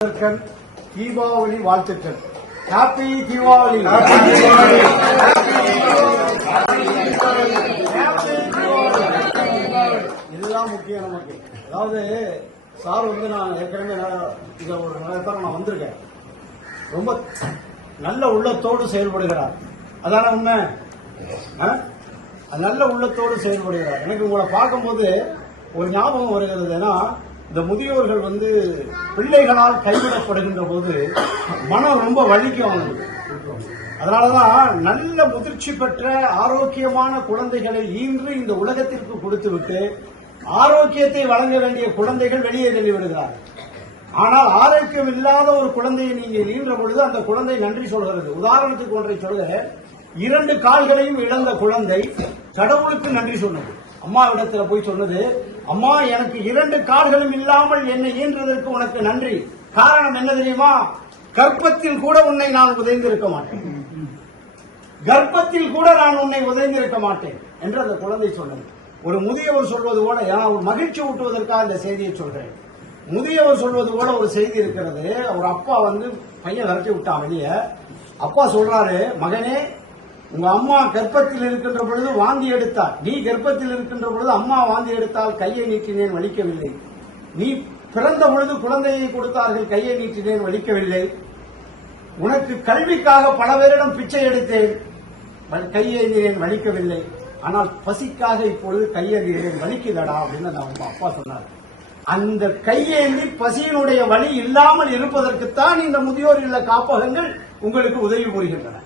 தீபாவளி வாழ்த்துக்கள். ஹாப்பி தீபாவளி. இதுதான் முக்கியம் நமக்கு. அதாவது சார் நான் ஏற்கனவே இதை ஒரு நேரத்தில் நான் வந்திருக்கேன். ரொம்ப நல்ல உள்ளத்தோடு செயல்படுகிறார். அதான உண்மை. நல்ல உள்ளத்தோடு செயல்படுகிறார். எனக்கு உங்களை பார்க்கும்போது ஒரு ஞாபகம் வருகிறது. ஏன்னா இந்த முதியோர்கள் பிள்ளைகளால் கைவிடப்படுகின்ற போது மனம் ரொம்ப வலிக்கும். அதனாலதான் நல்ல முதிர்ச்சி பெற்ற ஆரோக்கியமான குழந்தைகளை ஈன்று இந்த உலகத்திற்கு கொடுத்துவிட்டு ஆரோக்கியத்தை வழங்க வேண்டிய குழந்தைகள் வெளியே தள்ளிவிடுகிறார்கள். ஆனால் ஆரோக்கியம் இல்லாத ஒரு குழந்தையை நீங்கள் ஈன்ற பொழுது அந்த குழந்தை நன்றி சொல்கிறது. உதாரணத்துக்கு ஒன்றை சொல்கிறேன். 2 கால்களையும் இழந்த குழந்தை கடவுளுக்கு நன்றி சொன்னது. அம்மாவிடத்துல போய் சொன்னது, அம்மா எனக்கு 2 கால்களும் இல்லாமல் என்னை ஈன்றதற்கு உனக்கு நன்றி. காரணம் என்ன தெரியுமா? கர்ப்பத்தில் கூட உன்னை நான் உதைந்திருக்க மாட்டேன், கர்ப்பத்தில் கூட நான் உன்னை உதைந்திருக்க மாட்டேன் என்று அந்த குழந்தை சொன்னது. ஒரு முதியவர் சொல்வது போல, ஒரு மகிழ்ச்சி ஊட்டுவதற்காக இந்த செய்தியை சொல்றேன். முதியவர் சொல்வது போல ஒரு செய்தி இருக்கிறது. ஒரு அப்பா பையன் விரட்டி விட்டான் வெளியே. அப்பா சொல்றாரு, மகனே, உங்க அம்மா கர்ப்பத்தில் இருக்கின்ற பொழுது வாந்தி எடுத்தார், நீ கர்ப்பத்தில் இருக்கின்ற பொழுது அம்மா வாந்தி எடுத்தால் கையை நீட்டினேன், வலிக்கவில்லை. நீ பிறந்த பொழுது குழந்தையை கொடுத்தார்கள், கையை நீட்டினேன், வலிக்கவில்லை. உனக்கு கல்விக்காக பல பேரிடம் பிச்சை எடுத்தேன், கையேந்தினேன், வலிக்கவில்லை. ஆனால் பசிக்காக இப்பொழுது கையேந்தினேன், வலிக்குதடா அப்படின்னு அந்த அப்பா சொன்னார். அந்த கையேந்தி பசியினுடைய வலி இல்லாமல் இருப்பதற்குத்தான் இந்த முதியோர் இல்ல காப்பகங்கள் உங்களுக்கு உதவி புரிகின்றன.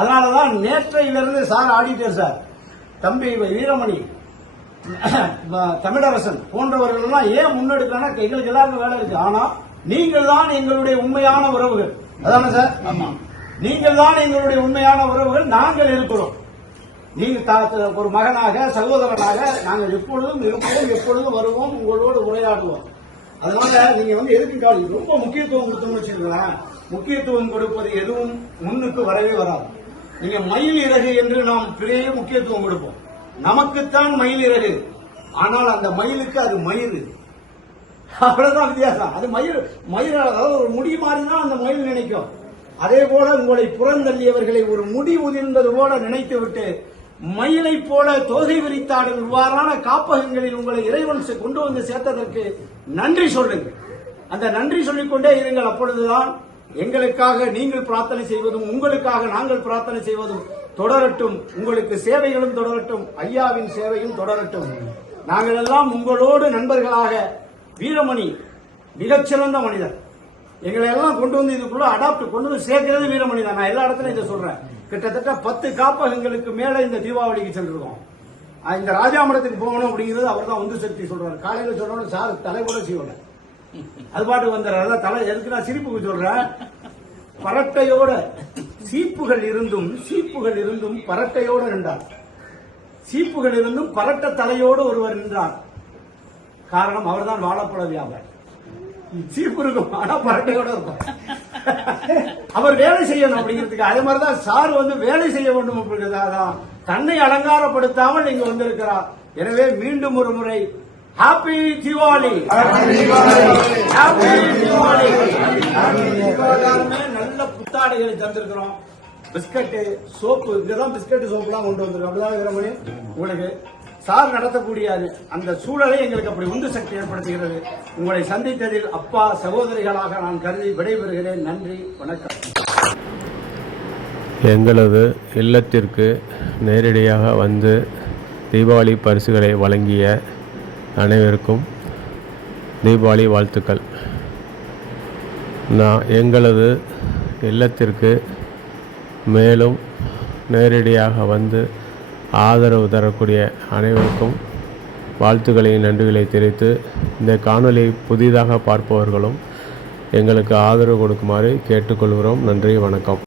அதனாலதான் நேற்றையிலிருந்து சார், ஆடிட்டர் சார், தம்பி வீரமணி, தமிழரசன் போன்றவர்கள் ஏன் முன்னெடுக்கனா, எங்களுக்கு எல்லாருக்கும் வேலை இருக்கு. ஆனா நீங்கள் தான் எங்களுடைய உண்மையான உறவுகள். அதான சார்? ஆமா, நீங்கள் தான் எங்களுடைய உண்மையான உறவுகள். நாங்கள் இருக்கிறோம். நீங்க ஒரு மகனாக, சகோதரனாக நாங்கள் எப்பொழுதும் இருப்போம், எப்பொழுதும் வருவோம், உங்களோடு உரையாடுவோம். அதனால நீங்க எதுக்கு ரொம்ப முக்கியத்துவம் கொடுத்தோம்னு வச்சிருக்கலாம். முக்கியத்துவம் கொடுப்பது எதுவும் முன்னுக்கு வரவே வராது. நீங்க மயில் இறகு என்று நாம் பெரிய முக்கியத்துவம் கொடுப்போம். நமக்குத்தான் மயில் இறகு, ஆனால் அந்த மயிலுக்கு அது மயிறு. அவ்வளவுதான் வித்தியாசம். அது மயில் அதாவது ஒரு முடி மாதிரிதான் அந்த மயில் நினைக்கும். அதே போல உங்களை புறந்தள்ளியவர்களை ஒரு முடி உதிர்ந்தது போல நினைத்து விட்டு மயிலை போல தோகை விரித்தாடும் இவ்வாறான காப்பகங்களில் உங்களை இறைவன் கொண்டு வந்து சேர்த்ததற்கு நன்றி சொல்லுங்கள். அந்த நன்றி சொல்லிக்கொண்டே இருங்கள். அப்பொழுதுதான் எங்களுக்காக நீங்கள் பிரார்த்தனை செய்வதும் உங்களுக்காக நாங்கள் பிரார்த்தனை செய்வதும் தொடரட்டும். உங்களுக்கு சேவைகளும் தொடரட்டும், ஐயாவின் சேவையும் தொடரட்டும். நாங்கள் எல்லாம் உங்களோடு நண்பர்களாக. வீரமணி மிகச்சிறந்த மனிதர். எங்களை எல்லாம் கொண்டு வந்து இதுக்குள்ள கொண்டு வந்து சேர்க்கிறது வீரமணி தான். நான் எல்லா இடத்துலயும் இதை சொல்றேன். கிட்டத்தட்ட 10 காப்பகங்களுக்கு மேல இந்த தீபாவளிக்கு சென்றிருக்கோம். இந்த ராஜாமடத்துக்கு போகணும் அப்படிங்கிறது அவர் தான் வந்து சக்தி சொல்றாரு. காலையில சொன்ன சார் தலை கூட செய்யல, அது பாட்டு வந்துடுற தலை. எதுக்கு நான் சிரிப்புக்கு சொல்றேன்? பரட்டையோட சீப்புகள் இருந்தும் பரட்டையோடு நின்றார். சீப்புகள் இருந்தும் பரட்ட தலையோடு ஒருவர் நின்றார். காரணம், அவர்தான் வாழைப்பழ வியாபாரி. சீப்பு இருக்கும், ஆனா பரட்டையோட இருக்கும். அவர் வேலை செய்யணும் அப்படிங்கிறதுக்கு. அதே மாதிரிதான் சார் வேலை செய்ய வேண்டும் அப்படிங்கிறதான் தன்னை அலங்காரப்படுத்தாமல் இங்க வந்திருக்கிறார். எனவே மீண்டும் ஒரு முறை ஹாப்பி தீபாவளி. நல்ல புத்தாடைகளை தந்திருக்கிறோம். பிஸ்கட், சோப்பு, இங்கதான் பிஸ்கட் சோப்புலாம் கொண்டு வந்திருக்கோம். அப்படிதான் வீரமணி, உங்களுக்கு சார் நடத்தக்கூடிய அந்த சூழலை எங்களுக்கு அப்படி உந்து சக்தி ஏற்படுத்துகிறது. உங்களை சந்தித்ததில் அப்பா சகோதரிகளாக நான் கருதி விடைபெறுகிறேன். நன்றி, வணக்கம். எங்களது இல்லத்திற்கு நேரடியாக வந்து தீபாவளி பரிசுகளை வழங்கிய அனைவருக்கும் தீபாவளி வாழ்த்துக்கள். எங்களது இல்லத்திற்கு மேலும் நேரடியாக வந்து ஆதரவு தரக்கூடிய அனைவருக்கும் வாழ்த்துக்களையும் நன்றிகளை தெரிவித்து, இந்த காணொலியை புதிதாக பார்ப்பவர்களும் எங்களுக்கு ஆதரவு கொடுக்குமாறு கேட்டுக்கொள்கிறோம். நன்றி, வணக்கம்.